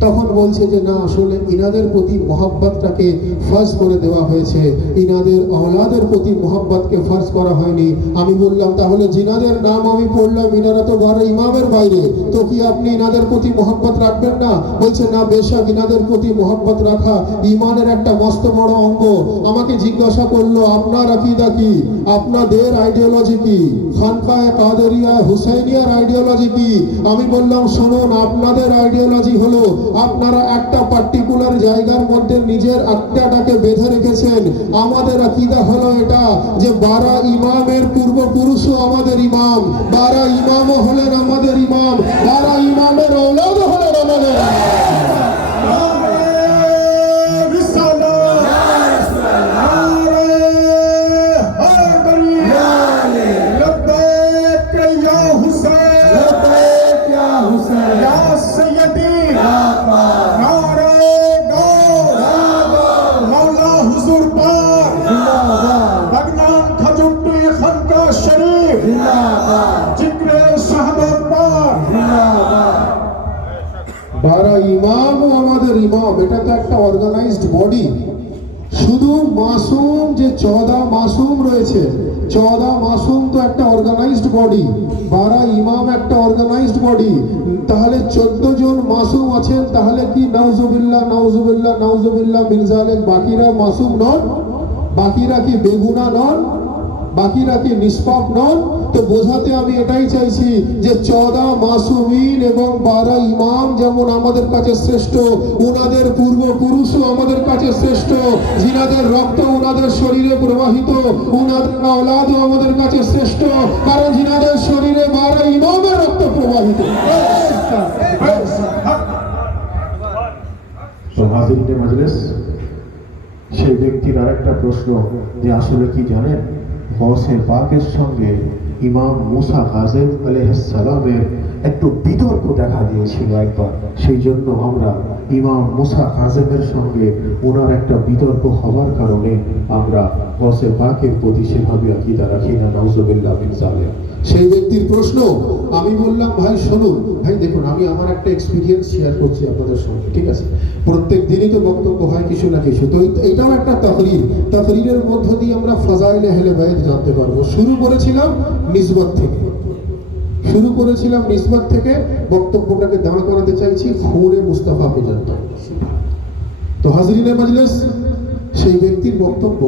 তখন বলছে যে না, আসলে ইনাদের প্রতি মোহাব্বতটাকে ফরজ করে দেওয়া হয়েছে, ইনাদের আওলাদের প্রতি মোহাব্বতকে ফরজ করা হয়নি। আমি বললাম তাহলে জিনাদের নাম আমি পড়লাম ইনারা তো 12 ইমামের বাইরে, তো কি আপনি ইনাদের প্রতি মোহাব্বত রাখবেন না? বলছে না, বেশক ইনাদের প্রতি মোহাব্বত রাখা ইমানের একটা মস্ত বড় অঙ্গ। আমাকে জিজ্ঞাসা করলো আপনার আকীদা কি, আপনাদের আইডিওলজি কি, খানকায়ে কাদেরিয়া হুসাইনিয়ার আইডিওলজি কি? আমি বললাম শুনুন, আপনাদের আইডিওলজি হলো আপনারা একটা পার্টিকুলার জায়গার মধ্যে নিজের আত্মাটাকে বেঁধে রেখেছেন। আমাদের আকীদা হলো এটা যে 12 ইমামের পূর্বপুরুষও আমাদের ইমাম, 12 ইমামও হলেন আমাদের ইমাম, 12 ইমামের ঔলাদও হলেন আমাদের ইমামও আমাদের ইমাম। এটা তো একটা অর্গানাইজড বডি। শুধু মাসুম যে 14 মাসুম রয়েছে, 14 মাসুম তো একটা অর্গানাইজড বডি, 12 ইমাম একটা অর্গানাইজড বডি। তাহলে 14 জন মাসুম আছেন, তাহলে কি নাউজুবিল্লাহ নাউজুবিল্লাহ নাউজুবিল্লাহ মিন যালিক বাকিরা মাসুম নন? বাকিরা কি বেগুনাহ নন? বাকিরা কি নিষ্পাপ নন? তো বোঝাতে আমি এটাই চাইছি যে 14 মাসুমিন এবং 12 ইমাম যেমন আমাদের কাছে শ্রেষ্ঠ, উনাদের পূর্বপুরুষও আমাদের কাছে শ্রেষ্ঠ, জিনাদের রক্ত উনাদের শরীরে প্রবাহিত, উনাদের আওলাদও আমাদের কাছে শ্রেষ্ঠ, কারণ জিনাদের শরীরে 12 ইমামের রক্ত প্রবাহিত। তো হাজিরিনে মাজলিস, সেই ব্যক্তির আরেকটা প্রশ্ন যে আসলে কি জানেন, গৌসে পাকের সঙ্গে ইমাম মুসা কাযেম আলাইহিস সালামের একটু বিতর্ক দেখা দিয়েছিল একবার। সেই জন্য আমরা ইমাম মুসা কাযেমের সঙ্গে ওনার একটা বিতর্ক হওয়ার কারণে আমরা গৌসে পাকের প্রতি সেভাবে আকীদা রাখি না। নাউজুবিল্লাহ মিন যালিক। সেই ব্যক্তির প্রশ্ন। আমি বললাম ভাই শুনুন, ভাই দেখুন আমি আমার একটা এক্সপিরিয়েন্স শেয়ার করছি আপনাদের সঙ্গে, ঠিক আছে? প্রত্যেক দিনই তো বক্তব্য হয় কিছু না কিছু, তো এটাও একটা তাকরীর। তাকরীরের মধ্য দিয়ে আমরা ফাজাইলে আহলে বাইত জানতে পারবো। শুরু করেছিলাম নিসবত থেকে, বক্তব্যটাকে দাঁড় করাতে চাইছি খুনে মুস্তাফা পর্যন্ত। তো হাজরিনে মাজলিস, সেই ব্যক্তির বক্তব্য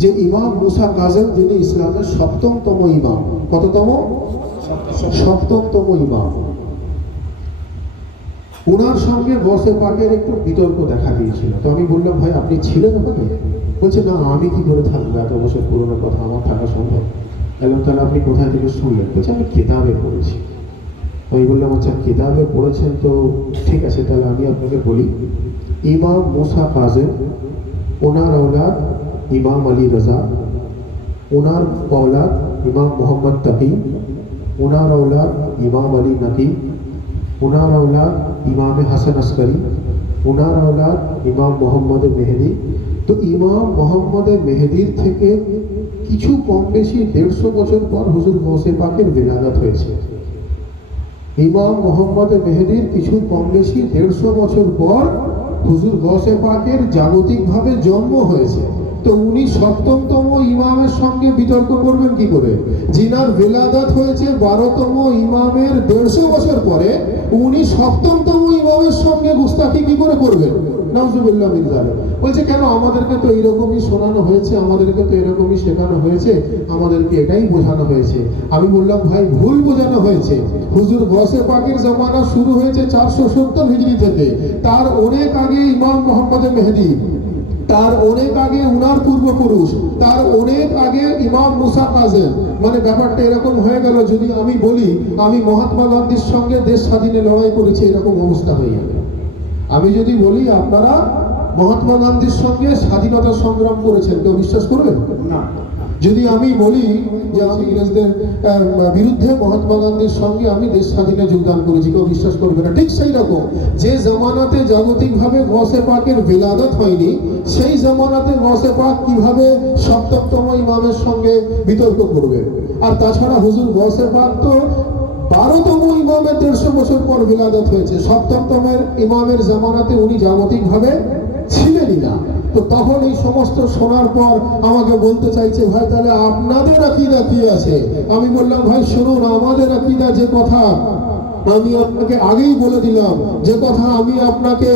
যে ইমাম মুসা কাযেম যিনি ইসলামের 7তম ইমাম। কততম? 7তম ইমাম। ওনার সঙ্গে গৌসে পাকের একটু বিতর্ক দেখা দিয়েছিল। তো আমি বললাম ভাই আপনি ছিলেন ওখানে? বলছে না, আমি কি করে থাকবো, এত বছর পুরোনো কথা আমার থাকা সম্ভব। বললাম তাহলে আপনি কোথায় থেকে শুনলেন? বলছে আমি কিতাবে পড়েছি। আমি বললাম আচ্ছা কিতাবে পড়েছেন তো ঠিক আছে, তাহলে আমি আপনাকে বলি, ইমাম মুসা কাযেম, ওনার আওলাদ ইমাম আলী রাজা, ওনার আওলাদ ইমাম মোহাম্মদ তাকি, ওনার আওলাদ ইমাম আলী নাকি, ওনার আওলাদ ইমাম হাসান আসকারি, ওনার আওলাদ ইমাম মোহাম্মদ মেহেদি। তো ইমাম মোহাম্মদ মেহেদির থেকে কি কিছু কম বেশি 150 বছর পর হুজুর গৌসে পাকের বেলাদত হয়েছে। ইমাম মোহাম্মদ মেহেদির কিছু কম বেশি 150 বছর পর হুজুর গৌসে পাকের জাগতিকভাবে জন্ম হয়েছে। তো উনি 7তম ইমামের সঙ্গে বিতর্ক করবেন কি করে? জিনার বেলাদত হয়েছে 12তম ইমামের 150 বছর পরে, উনি 7তম ইমামের সঙ্গে গুস্তাখি কি করে করবেন? নাউজুবিল্লাহ মিন যালিক। বলছে কেন? আমাদেরকে তো এরকমই শোনানো হয়েছে, আমাদেরকে তো এরকমই শেখানো হয়েছে, আমাদেরকে এটাই বোঝানো হয়েছে। আমি বললাম ভাই ভুল বোঝানো হয়েছে। হুজুর গৌসে পাকের জামানা শুরু হয়েছে 470 হিজরি থেকে। তার অনেক আগে ইমাম মোহাম্মদ মেহেদী, তার অনেক আগে উনার পূর্বপুরুষ, তার অনেক আগে ইমাম মুসা কাজেম। মানে ব্যাপারটা এরকম হয়ে গেল, যদি আমি বলি আমি মহাত্মা গান্ধীর সঙ্গে দেশ স্বাধীনে লড়াই করেছি, এরকম অবস্থা হয়ে যাবে। আমি যদি বলি আপনারা মহাত্মা গান্ধীর সঙ্গে স্বাধীনতা সংগ্রাম করেছেন, কেউ বিশ্বাস করবেন না। যদি আমি বলি যে আমি ইংরেজদের বিরুদ্ধে মহাত্মা গান্ধীর সঙ্গে আমি দেশ স্বাধীনে যোগদান করেছি, কেউ বিশ্বাস করবে না। ঠিক সেই রকম যে জামানাতে জাগতিকভাবে গৌসে পাকের বিলাদত হয়নি, সেই জামানাতে গৌসে পাক কিভাবে 7তম ইমামের সঙ্গে বিতর্ক করবে? আর তাছাড়া হুজুর গৌসে পাক তো 12তম ইমামের 150 বছর পর বিলাদত হয়েছে। 7তমের ইমামের জামানাতে উনি জাগতিকভাবে ছিলেনই না। তো তখন এই সমস্ত শোনার পর আমাকে বলতে চাইছে ভাই তাহলে আপনাদের আকীদা কি আছে? আমি বললাম ভাই শুনুন, আমাদের আকীদা যে কথা আমি আপনাকে আগেই বলে দিলাম, যে কথা আমি আপনাকে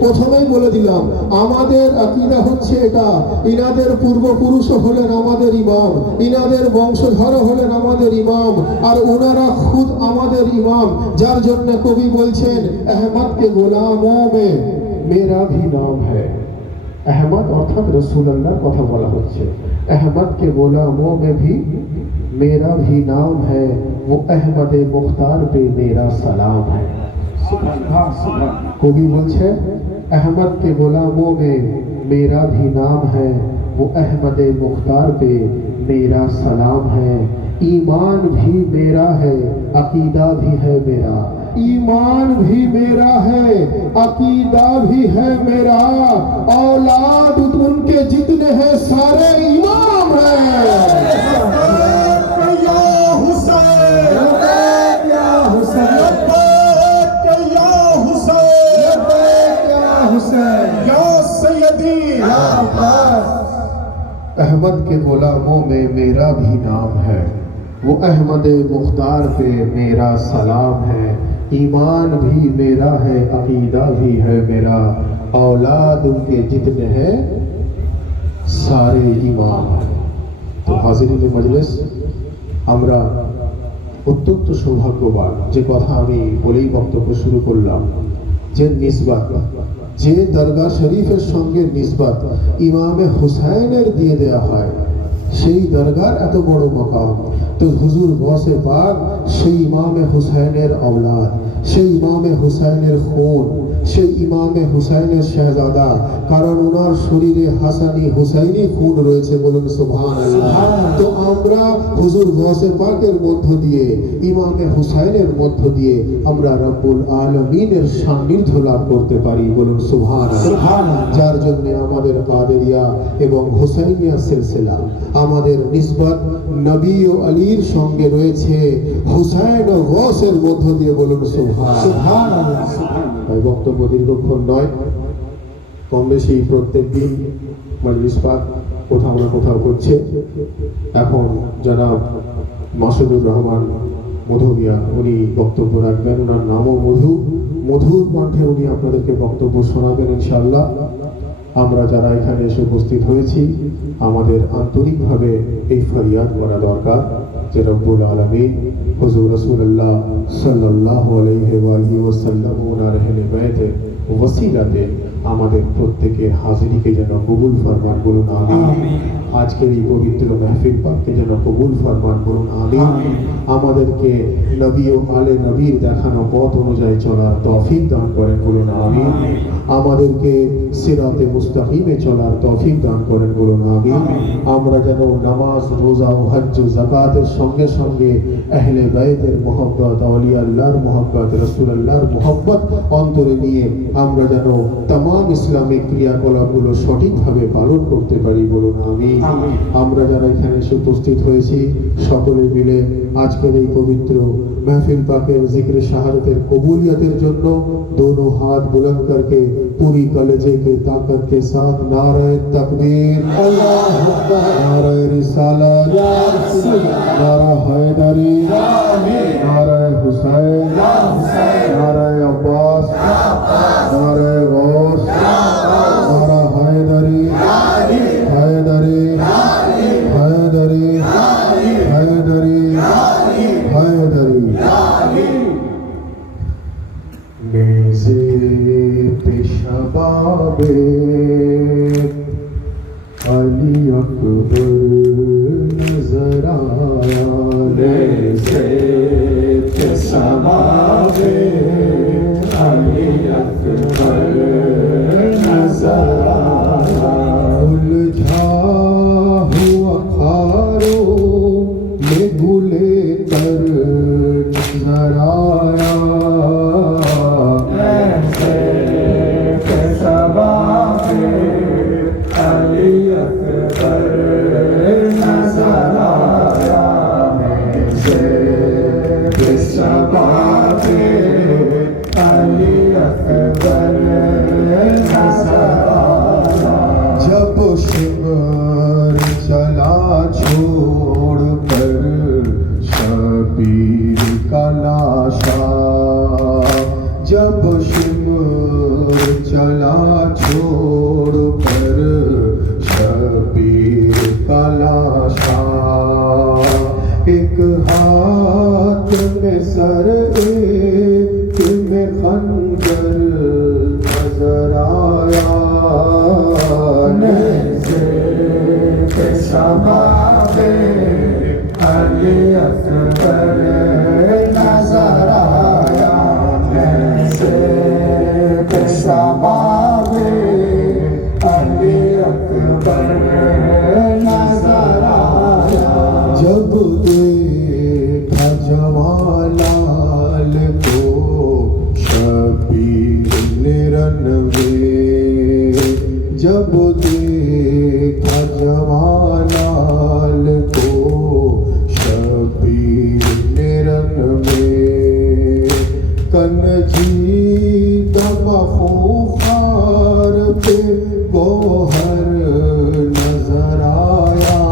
প্রথমেই বলে দিলাম, আমাদের আকীদা হচ্ছে এটা, ইনাদের পূর্বপুরুষ হলেন আমাদের ইমাম, ইনাদের বংশধর হলেন আমাদের ইমাম, আর ওনারা খুদ আমাদের ইমাম। যার জন্য কবি বলছেন আহমদ কে গোলামোं में मेरा भी नाम है। अहमद अर्थात रसूलुल्लाहর কথা বলা হচ্ছে। अहमद के गोलामों में भी मेरा भी नाम है, वो अहमद मुख्तार पे मेरा सलाम है। कवि बोलছে अहमद के गोलामों में मेरा भी नाम है, वो अहमद मुख्तार पे मेरा सलाम है। ईमान भी मेरा है, अकीदा भी है मेरा, ईमान भी मेरा है, अकीदा भी है मेरा, औलाद उनके जितने हैं सारे इमाम हैं। अहमद के गुलामों में मेरा भी नाम है, वो अहमद मुख्तार पे मेरा सलाम है। ईमान भी मेरा है, अकीदा भी है मेरा, औलाद उनके जितने हैं सारे इमाम हैं। तो हाजिरीन मजलिस, আমরা অত্যন্ত সৌভাগ্যবান, যে কথা আমি বলেই বক্তব্য শুরু করলাম, যে নিসবত, যে দরগা শরীফের সঙ্গে নিসবত ইমামে হুসাইনের দিয়ে দেওয়া হয়, সেই দরগার এত বড় মাকাম। তো হুজুর গৌসে পাক সেই ইমামে হুসাইনের औलाद, সেই ইমামে হুসাইনের খুন, সেই ইমামে হুসাইনের শাহজাদা, কারণ ওনার শরীরে হাসানি হুসাইনি খুন রয়েছে, বলুন সুবহানাল্লাহ। তো আমরা হুজুর গৌসে পাকের মধ্য দিয়ে, ইমামে হুসাইনের মধ্য দিয়ে আমরা রব্বুল আলামিনের সান্নিধ্য লাভ করতে পারি, বলুন সুবহানাল্লাহ। যার জন্য আমাদের কাদেরিয়া এবং হুসাইনিয়া সিলসিলা, আমাদের নিসবত নবী ও আলীর সঙ্গে রয়েছে, হুসাইন ও গৌসের মধ্য দিয়ে, বলুন সুবহানাল্লাহ। তাই বক্তব্য দীর্ঘক্ষণ নয়, কম বেশি প্রত্যেক দিন মজলিস পাক কোথাও না কোথাও করছে। এখন জনাব মাসুদুর রহমান মধুমিয়া উনি বক্তব্য রাখবেন। ওনার নামও মধু, মধুর কণ্ঠে উনি আপনাদেরকে বক্তব্য শোনাবেন ইনশাআল্লাহ। আমরা যারা এখানে এসে উপস্থিত হয়েছি, আমাদের আন্তরিকভাবে এই ফরিয়াদ করা দরকার যে রব্বুল আলামিন হুজুর রাসূলুল্লাহ সাল্লাল্লাহু আলাইহি ওয়াসাল্লাম ওনার আহলে বাইতের ওসিলাতে আমাদের প্রত্যেকের হাজিরিকে যেন কবুল ফরমান, বলুন আমিন। আজকের এই পবিত্র মাহফিল পাককে যেন কবুল ফরমান, বলুন আমিন। আমাদেরকে নবী ও আলে নবীর দেখানো পথ অনুযায়ী চলার তৌফিক দান করেন, বলুন আমিন। আমাদেরকে সিরাতে মুস্তাকিমে চলার তৌফিক দান করেন, বলুন আমিন। আমরা যেন নামাজ, রোজা ও হজ্জ ও যাকাতের সঙ্গে সঙ্গে আহলে বাইতের মুহাব্বত, আউলিয়া আল্লাহর মুহাব্বত, রাসূলুল্লাহর মুহাব্বত অন্তরে নিয়ে আমরা যেন तमाम तमाम ইসলামিক ক্রিয়াকলাপগুলো সঠিকভাবে পালন করতে পারি, বলুন আমিন। আমরা যারা এখানে এসে উপস্থিত হয়েছি সকলে মিলে আজকের এই পবিত্র महफिल पाकेर जिक्र शहादतेर कबूलियतेर जन्नो दोनों हाथ बुलंद करके पूरी कलेजे के ताकत के साथ नारे तकबीर, नारे रिसालत, नारा हैदरी, नारे हुसैन, नारे अब्बास, नारे गौस, नारा हैदरी, हैदरी, हैदरी, हैदरी, हैदरी। मेज़े पे शबाबे अली अकबर नजर आया, मेज़े पे शबाबे अली अकबर नजर आया, उलझा हुआ खारों में भूले कर नजर आया, मेज़े पे शबाबे अली अकबर नजर आया, मेज़े पे शबाबे अली अकबर नजर आया, जब शिमर चला छोड़ कर शबीर का लाशा, जब शिमर चला छोड़ कर शबीर का लाशा, एक हाथ में सर एक में खंजर नजर आया, मेज़े पे शबाबे अली अकबर नजर आया, मेज़े पे शबाबे अली अकबर नजर आया, जब देखा जवालाल को शबीर ने रनवे, जब देखा जवालाल को शबीर ने रनवे, कनजीद मखूखार पे गोहर नजर आया,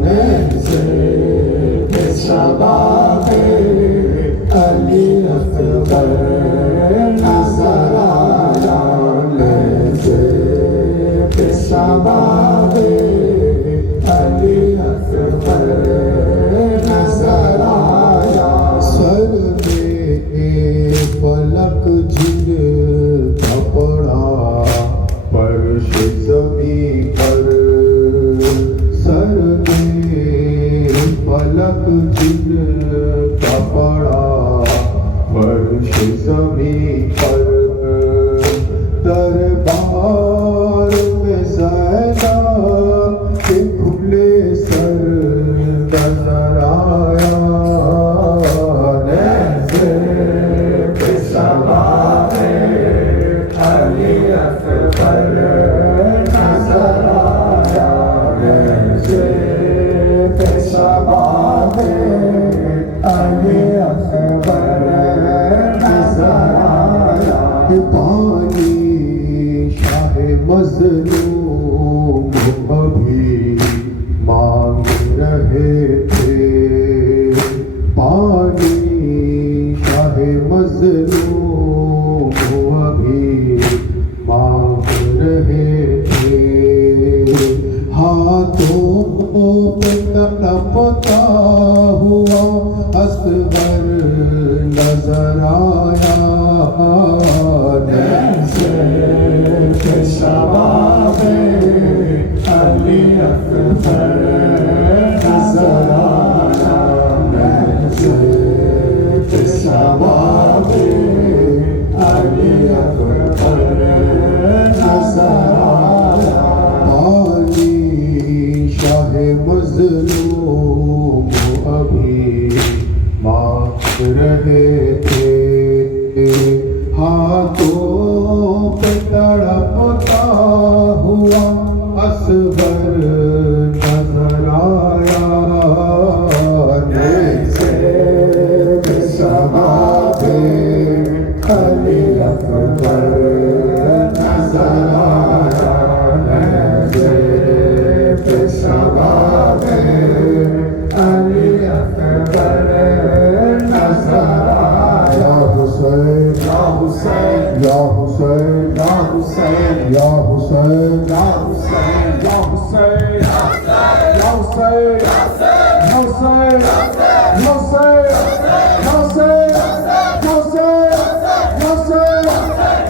मेज़े पे शबाबे अली अकबर नजर आया, मेज़े पे शबाबे अली अकबर नजर आया, सर में फलक जिन का पड़ा फर्श ज़मीं पर, सर में फलक जिन का पड़ा फर्श ज़मीं पर, दरबार में ज़ैनब के खुले सर नजर आया, मेज़े पे शबाबे अली अकबर नजर आया, मेज़े पे शबाबे अली अकबर नजर आया, पानी शाह मज़लूम अभी मांग रहे थे, पानी शाह मज़लूम अभी मांग रहे थे, हाथों पे तड़पता हुआ असगर नजर आया, मेज़े पे शबाबे Hussein, या Hussain Ya Hussein, Ya Hussein, Ya Hussein, Ya Hussein, Ya Hussein, Ya Hussein, Ya Hussein, Ya Hussein, Ya Hussein, Ya Hussein, Ya Hussein, Ya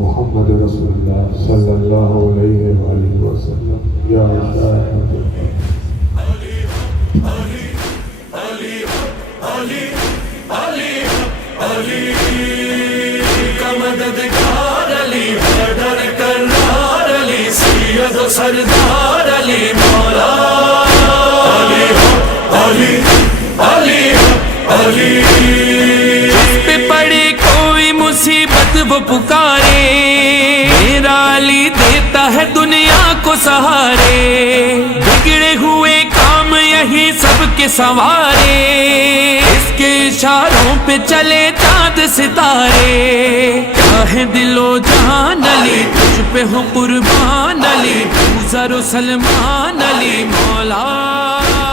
محمد رسول اللہ صلی اللہ علیہ وآلہ وسلم یا شاہد مددگار علی بدر کرار علی سید و سردار علی مولا علی علی علی علی جس پہ پڑے کوئی مصیبت وہ پکارے میرا علی دیتا ہے دنیا کو سہارے بگڑے ہوئے کام یہی سب کے سنوارے اس کے اشاروں پہ چلے چاند ستارے کیا ہے دل و جان علی تجھ پہ ہو قربان علی تو زر و سلمان علی مولا